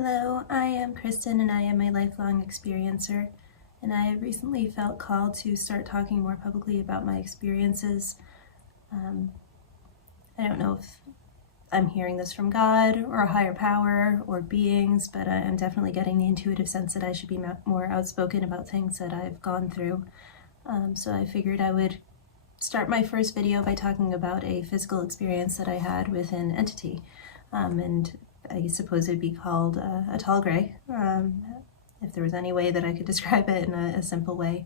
Hello, I am Kristen and I am a lifelong experiencer, and I recently felt called to start talking more publicly about my experiences. I don't know if I'm hearing this from God or a higher power or beings, but I'm definitely getting the intuitive sense that I should be more outspoken about things that I've gone through. So I figured I would start my first video by talking about a physical experience that I had with an entity. And I suppose it'd be called a tall gray, if there was any way that I could describe it in a simple way.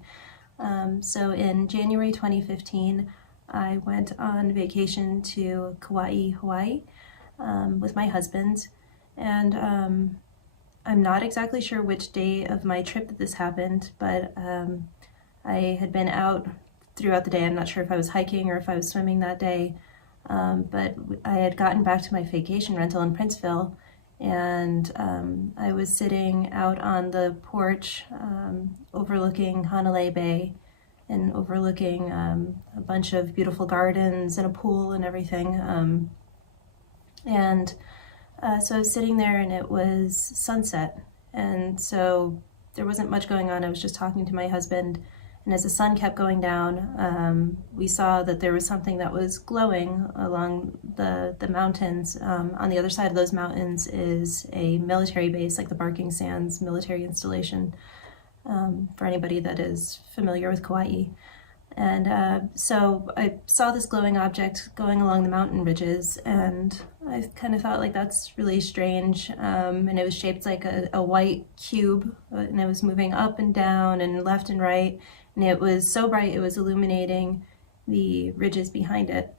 So in January 2015, I went on vacation to Kauai, Hawaii, with my husband, and I'm not exactly sure which day of my trip that this happened, but I had been out throughout the day. I'm not sure if I was hiking or if I was swimming that day, but I had gotten back to my vacation rental in Princeville, and I was sitting out on the porch overlooking Hanalei Bay and overlooking a bunch of beautiful gardens and a pool and everything. So I was sitting there and it was sunset, and so there wasn't much going on. I was just talking to my husband, and as the sun kept going down, we saw that there was something that was glowing along the mountains. On the other side of those mountains is a military base, like the Barking Sands military installation, for anybody that is familiar with Kauai. And so I saw this glowing object going along the mountain ridges, and I kind of thought, like, that's really strange. And it was shaped like a white cube, and it was moving up and down and left and right. And it was so bright, it was illuminating the ridges behind it.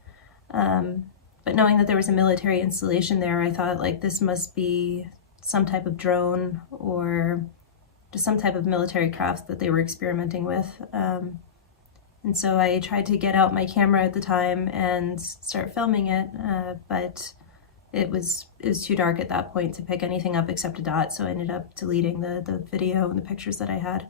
But knowing that there was a military installation there, I thought, like, this must be some type of drone or just some type of military craft that they were experimenting with. And so I tried to get out my camera at the time and start filming it, but it was too dark at that point to pick anything up except a dot, so I ended up deleting the video and the pictures that I had.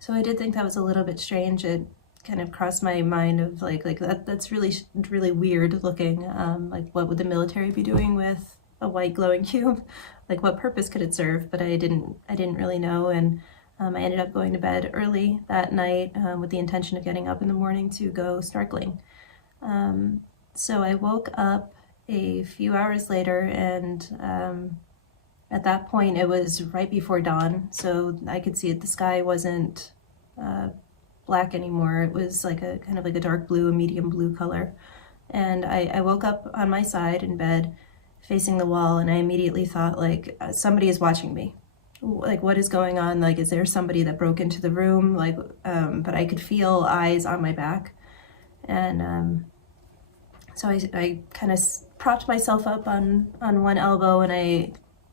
So I did think that was a little bit strange. It kind of crossed my mind of like that's really weird looking. Like, what would the military be doing with a white glowing cube? Like, what purpose could it serve? But I didn't really know, and I ended up going to bed early that night with the intention of getting up in the morning to go snorkeling. So I woke up a few hours later, and at that point it was right before dawn, so I could see it. The sky wasn't black anymore. It was like a kind of like a dark blue, a medium blue color. And I woke up on my side in bed facing the wall, and I immediately thought, like, somebody is watching me. Like, what is going on? Like, is there somebody that broke into the room? Like, but I could feel eyes on my back. And so I kind of propped myself up on one elbow, and I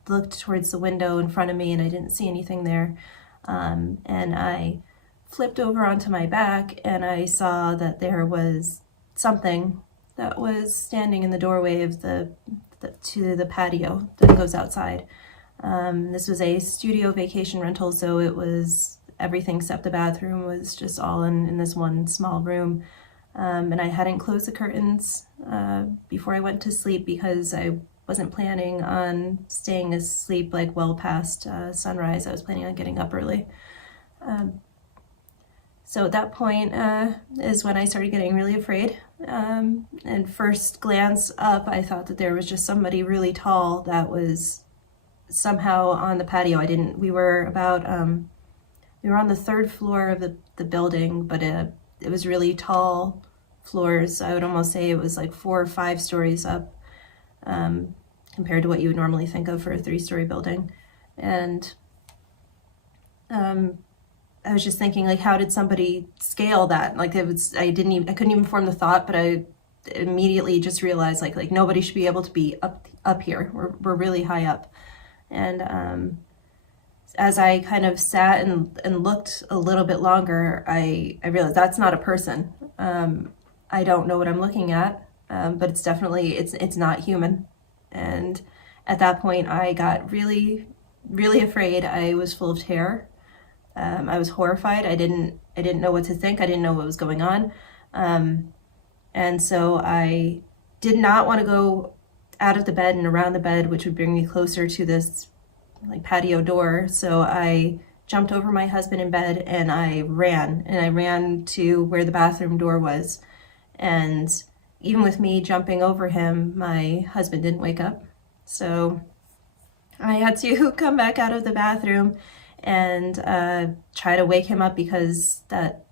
looked towards the window in front of me, and I didn't see anything there. And I flipped over onto my back, and I saw that there was something that was standing in the doorway of to the patio that goes outside. This was a studio vacation rental, so it was everything except the bathroom was just all in this one small room. And I hadn't closed the curtains before I went to sleep because I wasn't planning on staying asleep like well past sunrise. I was planning on getting up early. So at that point is when I started getting really afraid. And first glance up, I thought that there was just somebody really tall that was somehow on the patio. We were on the third floor of the building, but it was really tall floors. I would almost say it was like 4 or 5 stories up, compared to what you would normally think of for a 3-story building. And I was just thinking, like, how did somebody scale that? Like, I couldn't even form the thought, but I immediately just realized, like nobody should be able to be up here. We're really high up. And as I kind of sat and looked a little bit longer, I realized that's not a person. I don't know what I'm looking at, but it's definitely, it's not human. And at that point, I got really, really afraid. I was full of terror. I was horrified. I didn't know what to think. I didn't know what was going on. And so I did not want to go out of the bed and around the bed, which would bring me closer to this like patio door. So I jumped over my husband in bed and I ran to where the bathroom door was. And even with me jumping over him, my husband didn't wake up. So I had to come back out of the bathroom and try to wake him up because that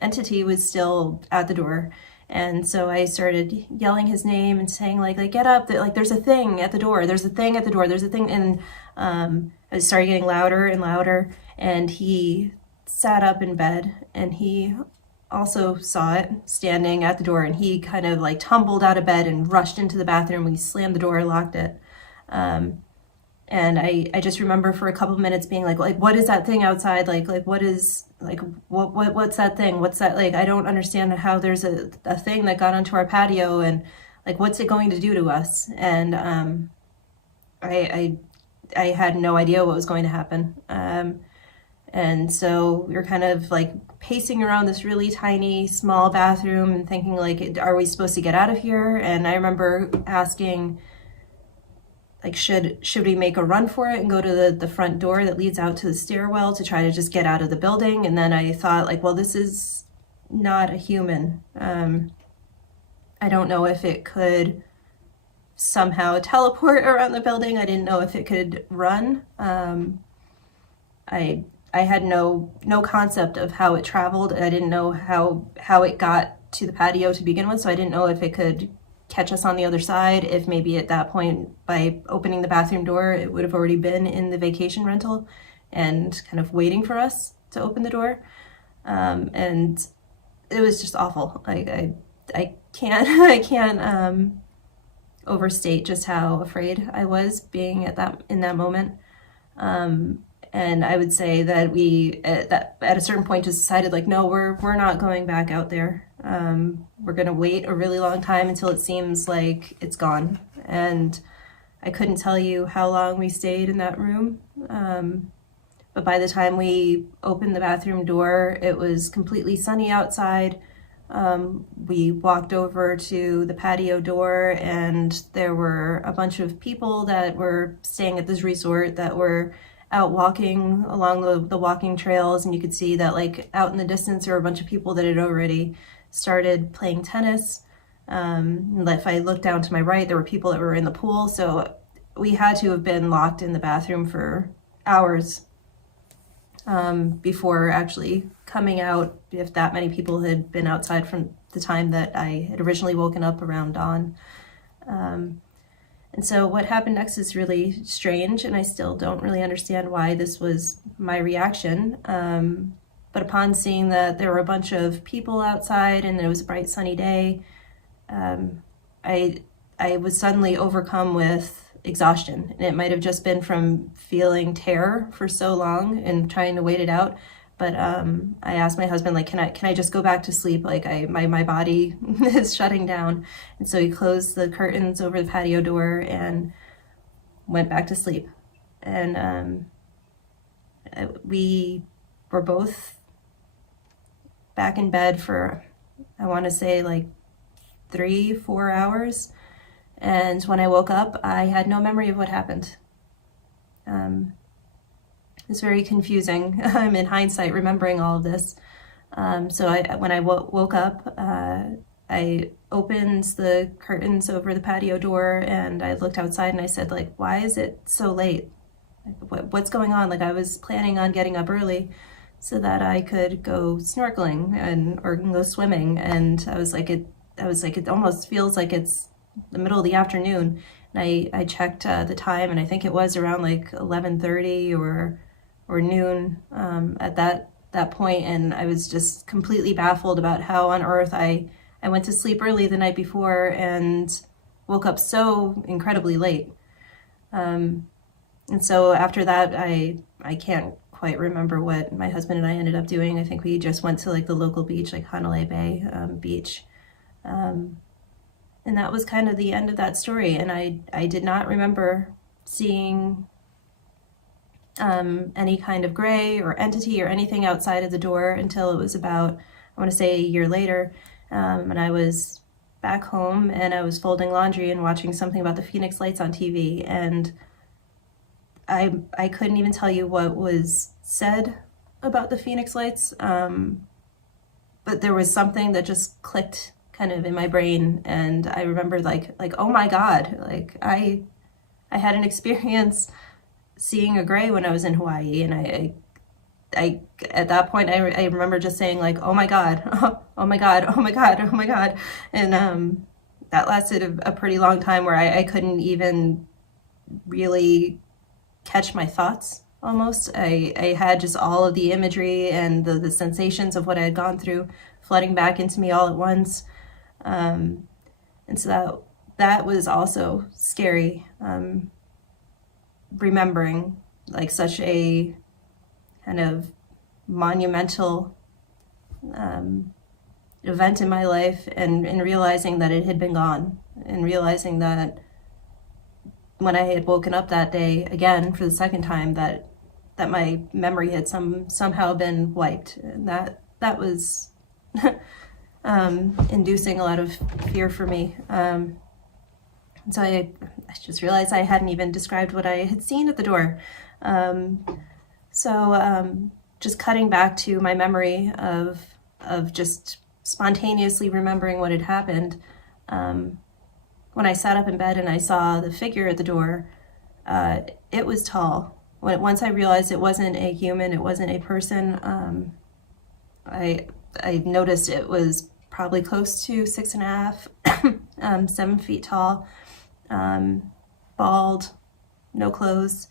entity was still at the door. And so I started yelling his name and saying like get up, like there's a thing at the door, there's a thing at the door, there's a thing. And I started getting louder and louder, and he sat up in bed and he also saw it standing at the door, and he kind of like tumbled out of bed and rushed into the bathroom. We slammed the door, locked it. And I just remember for a couple of minutes being like what is that thing outside? Like what is, like what's that thing? What's that? Like I don't understand how there's a thing that got onto our patio, and like what's it going to do to us? And I had no idea what was going to happen. And so we were kind of like pacing around this really tiny, small bathroom and thinking like, are we supposed to get out of here? And I remember asking, like, should we make a run for it and go to the front door that leads out to the stairwell to try to just get out of the building? And then I thought like, well, this is not a human. I don't know if it could somehow teleport around the building. I didn't know if it could run. I had no concept of how it traveled. I didn't know how it got to the patio to begin with, so I didn't know if it could catch us on the other side, if maybe at that point by opening the bathroom door it would have already been in the vacation rental and kind of waiting for us to open the door. And it was just awful. Like I can't overstate just how afraid I was being in that moment. And I would say that we at a certain point just decided like, no, we're not going back out there. We're gonna wait a really long time until it seems like it's gone. And I couldn't tell you how long we stayed in that room. But by the time we opened the bathroom door, it was completely sunny outside. We walked over to the patio door, and there were a bunch of people that were staying at this resort that were out walking along the walking trails, and you could see that like out in the distance there were a bunch of people that had already started playing tennis. If I looked down to my right, there were people that were in the pool. So we had to have been locked in the bathroom for hours before actually coming out, if that many people had been outside from the time that I had originally woken up around dawn. And so what happened next is really strange, and I still don't really understand why this was my reaction. But upon seeing that there were a bunch of people outside and it was a bright sunny day, I was suddenly overcome with exhaustion. And it might have just been from feeling terror for so long and trying to wait it out. But I asked my husband, like, can I just go back to sleep? Like my body is shutting down. And so he closed the curtains over the patio door and went back to sleep. And we were both back in bed for, I want to say like 3-4 hours. And when I woke up, I had no memory of what happened. It's very confusing. I'm in hindsight remembering all of this. So when I woke up, I opened the curtains over the patio door and I looked outside and I said, like, why is it so late? What's going on? Like, I was planning on getting up early so that I could go snorkeling or go swimming. And I was like, it almost feels like it's the middle of the afternoon. And I checked the time, and I think it was around like 11:30 or noon at that point, and I was just completely baffled about how on earth I went to sleep early the night before and woke up so incredibly late. And so after that, I can't quite remember what my husband and I ended up doing. I think we just went to like the local beach, like Hanalei Bay beach. And that was kind of the end of that story. And I did not remember seeing any kind of gray or entity or anything outside of the door until it was about, I want to say, a year later. And I was back home and I was folding laundry and watching something about the Phoenix Lights on TV, and I couldn't even tell you what was said about the Phoenix Lights, but there was something that just clicked kind of in my brain, and I remember like oh my God, like I had an experience seeing a gray when I was in Hawaii, and I at that point I remember just saying like, oh my God, oh my God, oh my God, oh my God, and that lasted a pretty long time where I couldn't even really catch my thoughts almost. I had just all of the imagery and the sensations of what I had gone through flooding back into me all at once. And so that was also scary, remembering like such a kind of monumental event in my life, and realizing that it had been gone, and realizing that when I had woken up that day again for the second time, that my memory had somehow been wiped, and that was inducing a lot of fear for me. So I just realized I hadn't even described what I had seen at the door. Just cutting back to my memory of just spontaneously remembering what had happened. When I sat up in bed and I saw the figure at the door, it was tall. Once I realized it wasn't a human, it wasn't a person, I noticed it was probably close to 6.5, 7 feet tall, bald, no clothes.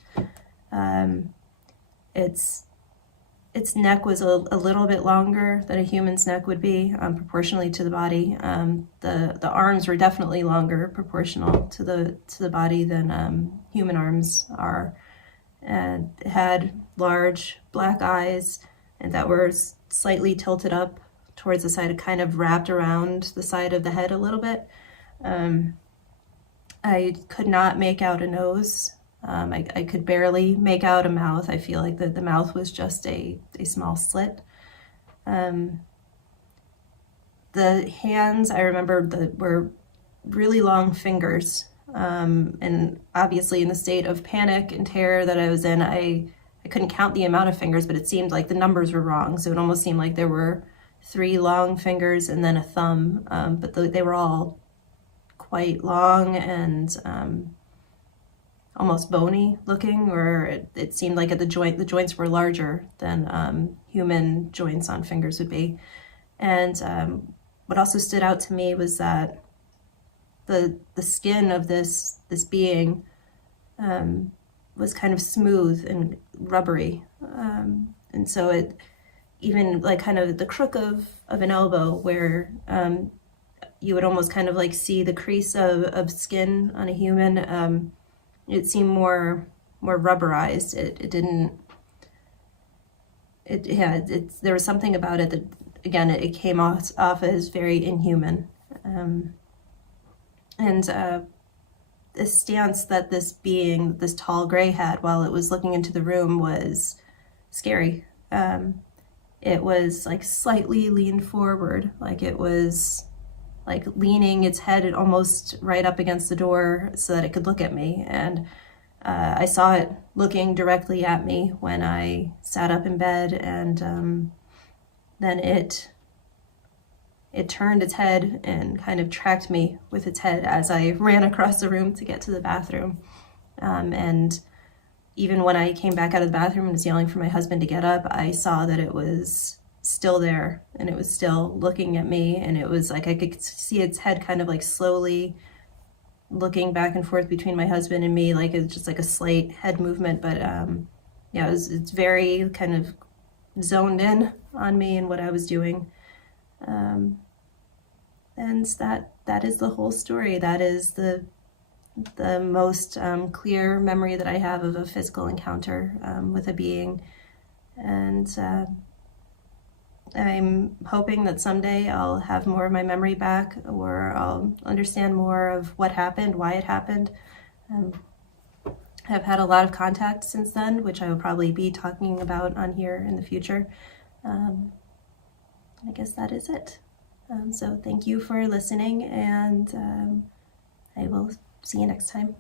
Its neck was a little bit longer than a human's neck would be, proportionally to the body. The arms were definitely longer, proportional to the body than human arms are. And it had large black eyes, and that were slightly tilted up towards the side, kind of wrapped around the side of the head a little bit. I could not make out a nose. I could barely make out a mouth. I feel like the mouth was just a small slit. The hands, I remember, were really long fingers. And obviously in the state of panic and terror that I was in, I couldn't count the amount of fingers, but it seemed like the numbers were wrong. So it almost seemed like there were 3 long fingers and then a thumb, but they were all quite long and almost bony looking, or it seemed like at the joints were larger than human joints on fingers would be. And what also stood out to me was that the skin of this being was kind of smooth and rubbery, and so it even like kind of the crook of an elbow, where you would almost kind of like see the crease of skin on a human. It seemed more rubberized. There was something about it that, again, it came off as very inhuman. The stance that this being, this tall gray, had while it was looking into the room was scary. It was like slightly leaned forward, like it was like leaning its head almost right up against the door so that it could look at me. And I saw it looking directly at me when I sat up in bed, and then it turned its head and kind of tracked me with its head as I ran across the room to get to the bathroom. And even when I came back out of the bathroom and was yelling for my husband to get up, I saw that it was still there, and it was still looking at me, and it was like I could see its head kind of like slowly looking back and forth between my husband and me, like it's just like a slight head movement, but it's very kind of zoned in on me and what I was doing. And that is the whole story. That is the most clear memory that I have of a physical encounter with a being. And I'm hoping that someday I'll have more of my memory back, or I'll understand more of what happened, why it happened. I've had a lot of contact since then, which I will probably be talking about on here in the future. I guess that is it. So thank you for listening, and I will see you next time.